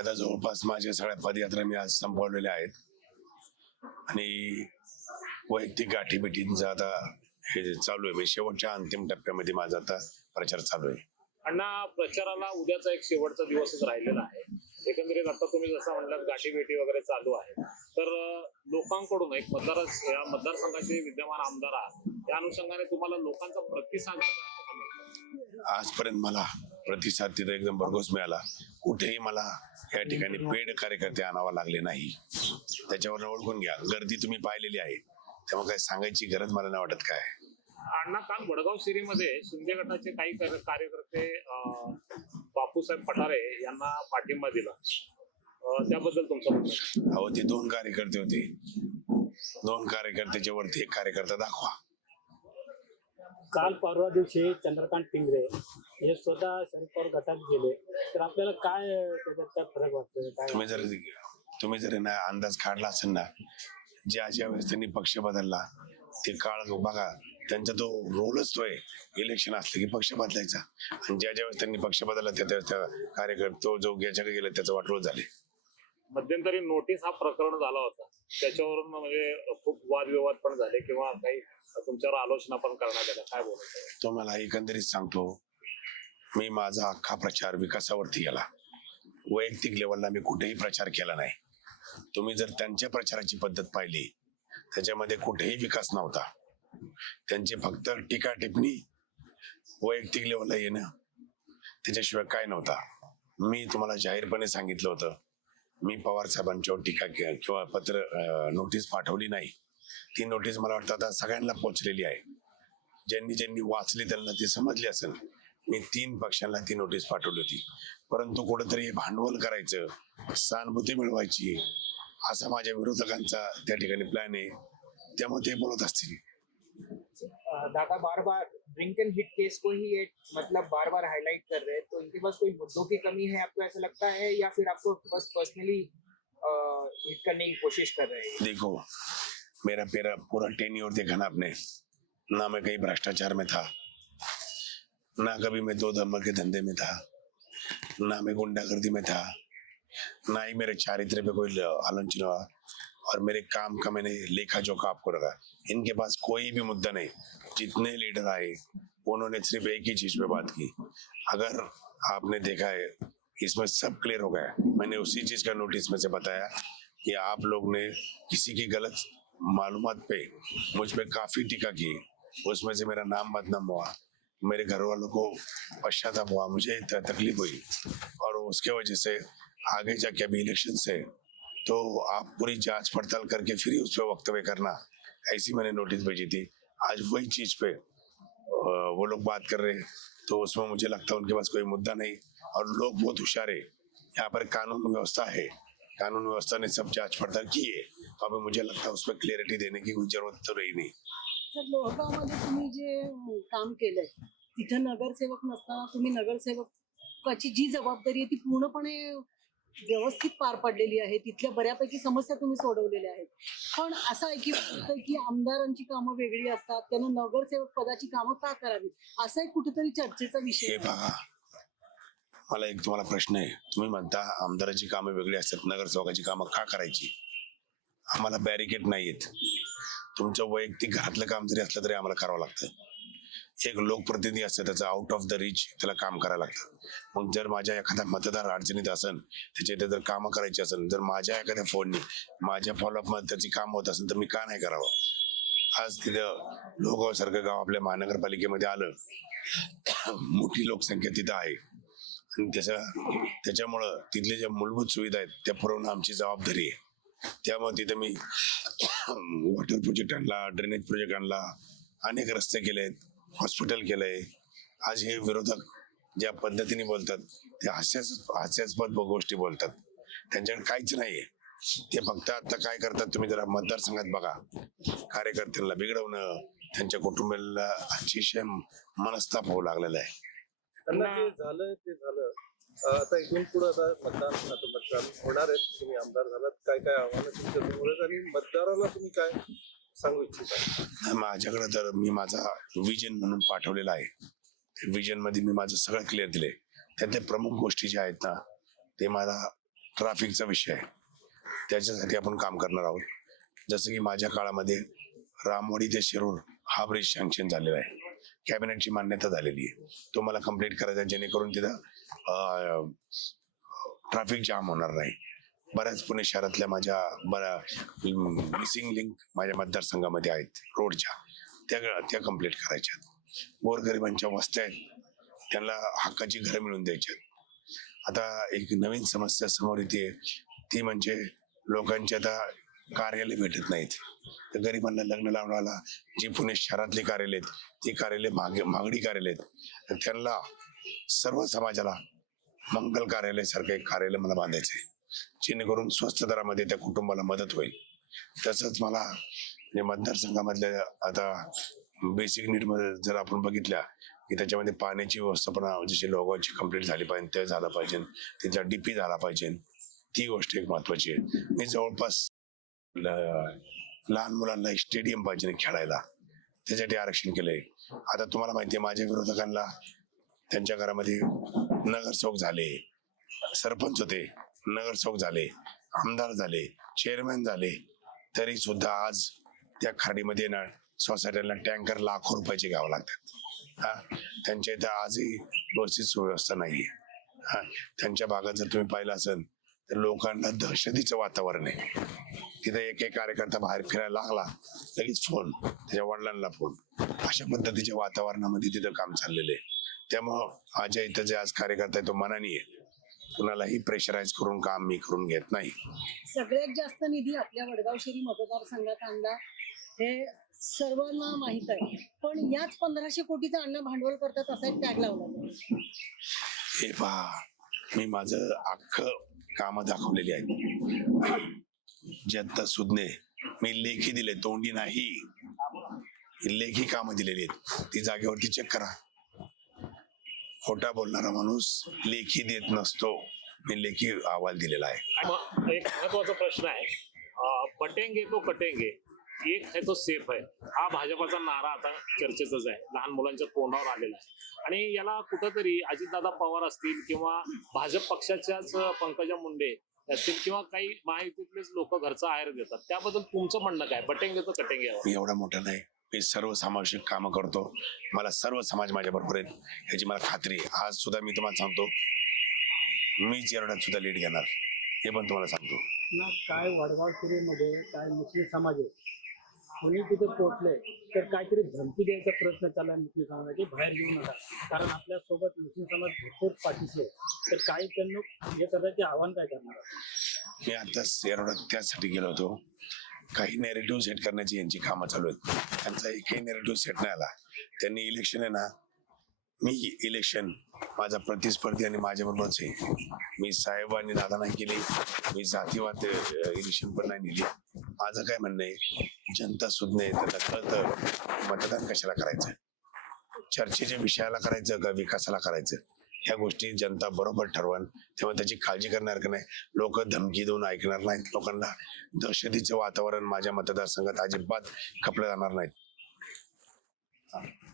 आता जवळपास माझ्या सगळ्या पदयात्रा मी आज संपवलेल्या आहेत. आणि वैयक्तिक गाठीभेटींचा आता हे चालू आहे. म्हणजे शेवटच्या अंतिम टप्प्यामध्ये माझा आता प्रचार चालू आहे. अण्णा प्रचाराला उद्याचा एक शेवटचा दिवसच राहिलेला आहे. एकंदरीत आता तुम्ही जसं म्हणलात गाठी भेटी वगैरे चालू आहे. तर लोकांकडून एक मतदार या मतदारसंघाचे विद्यमान आमदार आहात. त्या अनुषंगाने तुम्हाला लोकांचा प्रतिसाद आजपर्यंत मला प्रतिसाद तिथं एकदम भरघोस मिळाला. कुठेही मला या ठिकाणी पेड कार्यकर्ते आणावा लागले नाही. त्याच्यावर ओळखून घ्या. गर्दी तुम्ही पाहिलेली आहे. त्यामुळे काय सांगायची गरज मला नाही वाटत काय. अण्णा काल वडगाव सिरीमध्ये शिंदे गटाचे काही कार्य- कार्यकर्ते बापूसाहेब पठारे यांना पाठिंबा दिला. त्याबद्दल तुमचं? अहो ते दोन कार्यकर्ते होते. दोन कार्यकर्त्याच्या वरती एक कार्यकर्ता दाखवा. काल परवा दिवशी चंद्रकांत टिंगरे हे स्वतः शरद पवार गटात गेले. तर आपल्याला काय त्याच्यात काय फरक वाटतोय? काय तुम्ही जर तुम्ही जर ना अंदाज काढला असेल ना ज्या ज्या वेळेस त्यांनी पक्ष बदलला ते काळ बघा त्यांचा तो रोलच तो आहे. इलेक्शन असलं की पक्ष बदलायचा. आणि ज्या ज्या वेळेस त्यांनी पक्ष बदलला त्या त्या- त्या तो जो ज्याच्याकडे गेला त्याचं वाटोळ झाले. मध्यंतरी नोटीस हा प्रकरण झाला होता. त्याच्यावरून म्हणजे खूप वादविवाद पण झाले किंवा काही तुमच्यावर आलोचना पण करण्यात आल्या. काय बोलत तुम्हाला एकंदरीत सांगतो मी माझा अख्खा प्रचार विकासावरती गेला. वैयक्तिक लेवलला मी कुठेही प्रचार केला नाही. तुम्ही जर त्यांच्या प्रचाराची पद्धत पाहिली त्याच्यामध्ये कुठेही विकास नव्हता. त्यांची फक्त टीका टिप्पणी वैयक्तिक लेवलला येणं त्याच्याशिवाय काय नव्हता. मी तुम्हाला जाहीरपणे सांगितलं होतं मी पवार साहेबांच्यावर टीका के- किंवा पत्र नोटीस पाठवली नाही. ती नोटीस मला वाटतं आता सगळ्यांना पोचलेली आहे. ज्यांनी ज्यांनी वाचली त्यांना ती समजली असेल. मी तीन पक्षांना ती नोटीस पाठवली होती. परंतु कुठंतरी भांडवल करायचं सहानुभूती मिळवायची असा माझ्या विरोधकांचा त्या ठिकाणी प्लॅन आहे. त्यामुळे ते बोलत असतील. दादा बार बार ड्रिंक एंड हिट केस को ही ये मतलब बार बार हाईलाइट कर रहे हैं तो इनके पास कोई मुद्दों की कमी है, आपको ऐसा लगता है? या फिर आपको बस पर्सनली हिट करने की कोशिश कर रहे हैं? देखो, मेरा पेरा पूरा टेन्योर देखा ना आपने, ना मैं कहीं भ्रष्टाचार में था, ना कभी मैं दो धर्म के धंधे में था, ना मैं गुंडागर्दी में था, ना ही मेरे चारित्र पे कोई आलोचना और मेरे काम का मैंने लेखा जोखा आपको रखा इनके पास कोई भी मुद्दा नहीं। जितने लीडर आए, उन्होंने सिर्फ़ एक ही चीज़ पे बात की। अगर आपने देखा है, इसमें सब क्लियर हो गया मैंने उसी चीज़ का नोटिस में से बताया कि आप लोग ने किसी की गलत मालूम पे मुझ पर काफ़ी टीका की। उसमें से मेरा नाम बदनाम हुआ। मेरे घर वालों को पश्चाताप हुआ। मुझे तकलीफ़ हुई। और उसके वजह से आगे जाके अभी इलेक्शन से तो आप पूरी जांच पड़ताल करके फिर ही उस पर वक्तव्य करना। ऐसी मैंने नोटिस भेजी थी। आज वही चीज पे वो लोग बात कर रहे हैं। तो उसमें मुझे लगता है उनके पास कोई मुद्दा नहीं। और लोग बहुत होशियार है। यहाँ पर कानून व्यवस्था है। कानून व्यवस्था ने सब जांच पड़ताल की है। अब अभी मुझे लगता है उस पर क्लियरिटी देने की कोई जरूरत तो रही नहीं। सर लोहगावमध्ये तुम्ही जे काम केलंय तिथं नगरसेवक नसताना तुम्ही नगरसेवकाची जी जबाबदारी आहे ती पूर्णपणे व्यवस्थित पार पडलेली आहे तिथल्या बऱ्यापैकी समस्या तुम्ही सोडवलेल्या आहेत. पण असं ऐकी वाटतं की आमदारांची कामं वेगळी असतात त्यांना नगरसेवक पदाची कामं का करावी असा एक कुठेतरी चर्चेचा विषय आहे. बघा मला एक तुम्हाला प्रश्न आहे. तुम्ही म्हणता आमदाराची कामं वेगळी असतात नगरसेवकाची कामं का करायची? आम्हाला बॅरिकेड नाहीयेत. तुमचं वैयक्तिक घरातलं काम जरी असलं तरी आम्हाला करावं लागतं. एक लोकप्रतिनिधी असतं त्याचं आउट ऑफ द रिच त्याला काम करायला लागतं. मग जर माझ्या एखादा मतदार अडचणीत असेल त्याच्या इथे जर कामं करायची असेल जर माझ्या एखाद्या फोननी माझ्या फॉलोअपमध्ये त्याची काम होत असेल तर मी का नाही करावं? आज तिथं लोगाव सारखं गाव आपल्या महानगरपालिकेमध्ये आलं. मोठी लोकसंख्या तिथं आहे. आणि त्याच्या त्याच्यामुळं तिथले ज्या मूलभूत सुविधा आहेत त्या पुरवणं आमची जबाबदारी आहे. त्यामुळे तिथं मी वॉटर प्रोजेक्ट आणला ड्रेनेज प्रोजेक्ट आणला अनेक रस्ते केले आहेत हॉस्पिटल केलंय. आज हे विरोधक ज्या पद्धतीने बोलतात ते हास्यास हास्यास्पद गोष्टी बोलतात. त्यांच्याकडे काहीच नाहीये. ते फक्त आता काय करतात तुम्ही जरा मतदारसंघात बघा. कार्यकर्त्यांना बिघडवणं त्यांच्या कुटुंबाला अतिशय मनस्ताप होऊ लागलेला आहे. झालं ते झालं. आता इथून पुढे आता मतदान आता मतदान होणार आहेत तुम्ही आमदार झालात. काय काय आव्हानं तुमच्यासमोर आहेत आणि मतदाराला तुम्ही काय सांगू इच्छिता माझ्याकडे तर मी माझा विजन म्हणून पाठवलेला आहे. विजनमध्ये मी माझं सगळं क्लिअर दिले त्यातल्या प्रमुख गोष्टी ज्या आहेत ना ते माझा ट्रॅफिकचा विषय आहे. त्याच्यासाठी आपण काम करणार आहोत. जसं की माझ्या काळामध्ये रामवाडी ते शिरूर हा ब्रिज सँक्शन झालेला आहे. कॅबिनेटची मान्यता झालेली आहे. तो मला कंप्लीट करायचा आहे, जेणेकरून तिथं ट्रॅफिक जाम होणार नाही. बऱ्याच पुणे शहरातल्या माझ्या बऱ्या मिसिंग लिंक माझ्या मतदारसंघामध्ये आहेत रोडच्या. त्या त्या कंप्लीट करायच्या गोरगरिबांच्या वस्त्या आहेत. त्यांना हक्काची घरं मिळवून द्यायची आता एक नवीन समस्या समोर येते. ती म्हणजे लोकांची आता कार्यालय भेटत नाहीत. तर गरिबांना लग्न लावण्याला जी पुणे शहरातली कार्यालय आहेत ती कार्यालय मागे मागणी कार्यालय आहेत. त्यांना सर्व समाजाला मंगल कार्यालयासारखं एक कार्यालय मला बांधायचं आहे जेणेकरून स्वस्त दरामध्ये त्या कुटुंबाला मदत होईल. तसंच मला म्हणजे मतदारसंघामधल्या आता बेसिक नीडमध्ये जर आपण बघितल्या की त्याच्यामध्ये पाण्याची व्यवस्थापना जशी लोगांची कंप्लीट झाली पाहिजे ते झालं पाहिजे तिथला डीपी झाला पाहिजे ती गोष्ट एक महत्वाची आहे. मी जवळपास ल- लहान मुलांना एक स्टेडियम पाहिजे खेळायला. त्यासाठी आरक्षण केलंय. आता तुम्हाला माहिती आहे माझ्या विरोधकांना त्यांच्या घरामध्ये नगरसेवक झाले सरपंच होते. नगरसेवक झाले आमदार झाले चेअरमॅन झाले तरी सुद्धा आज त्या खाडीमध्ये ना सोसायट्यांना टँकर लाखो रुपयाचे घ्यावं लागतात. हा? त्यांच्या इथं आजही व्यवस्थित सुव्यवस्था नाहीये. हा? त्यांच्या भागात जर तुम्ही पाहिलं असेल तर लोकांना दहशतीचं वातावरण आहे. तिथे एक एक कार्यकर्ता बाहेर फिरायला लागला लगेच फोन त्याच्या वडिलांना फोन अशा पद्धतीच्या वातावरणामध्ये तिथं काम चाललेलं आहे. त्यामुळं अजय इथं जे आज कार्यकर्ता आहे तो मनानी आहे. कुणालाही प्रेशराईज करून काम मी करून घेत नाही. सगळ्यात जास्त निधी आपल्या वडगाव शहरी मतदारसंघात आणला हे सर्वांना माहीत आहे. पण याच पंधराशे कोटीचा अण्णा भांडवल करतात असा एक टॅग लावला. हे पहा मी माझं अख्खं काम दाखवलेली आहेत जनता सुज्ञे मी लेखी दिले तोंडी नाही. लेखी कामं दिलेली आहेत. ती जागेवरती चेक करा. खोटा बोलणारा माणूस लेखी देत नसतो. मी लेखी अहवाल दिलेला आहे. एक महत्त्वाचा प्रश्न आहे. अं, बटेंगे तो कटेंगे एक है तो सेफ आहे. हा भाजपाचा नारा आता चर्चेचाच आहे. लहान मुलांच्या तोंडावर आलेला आहे. आणि याला कुठंतरी अजितदादा पवार असतील किंवा भाजप पक्षाच्याच पंकजा मुंडे असतील किंवा काही महायुतीतलेच लोक घरचा आहेर देतात. त्याबद्दल तुमचं म्हणणं काय? बटेंगे तो कटेंगे एवढा मोठा नाही. मी सर्वसमावेशक कामं करतो. मला सर्व समाज माझ्या बरोबर आहेत याची मला खात्री आहे. आज सुद्धा मी तुम्हाला सांगतो मी जेरडात सुद्धा लीड घेणार. हे पण तुम्हाला सांगतो. ना काय वडगाव शहरीमध्ये काय मुस्लिम समाज आहे कोणी तिथे पोहोचले तर काहीतरी धमकी द्यायचा प्रयत्न चालला मुस्लिम समाजाची बाहेर येऊ नका. कारण आपल्यासोबत मुस्लिम समाज भरपूर पाठीशी आहे. तर काही त्यांना हे करायचे आव्हान काय करणार? मी आताच एरोडात त्यासाठी गेलो होतो. काही नेरेटिव्ह सेट करण्याची यांची कामं चालू आहेत. त्यांचा एकही नेरेटिव्ह सेट नाही आला. त्यांनी इलेक्शन आहे ना मी इलेक्शन माझा प्रतिस्पर्धी आणि माझ्याबरोबरच आहे. मी साहेब आणि दादा नाही केली. मी जातीवाद इलेक्शन पण नाही नेली. माझं काय म्हणणं आहे? जनता सुज्ञ आहे त्यांना कळतं मतदान कशाला करायचं? चर्चेच्या विषयाला करायचं का विकासाला करायचं? ह्या गोष्टी जनता बरोबर ठरवण तेव्हा त्याची काळजी करणार का नाही? लोक धमकी देऊन ऐकणार नाहीत. लोकांना दहशतीचं वातावरण माझ्या मतदारसंघात अजिबात खपलं जाणार नाहीत.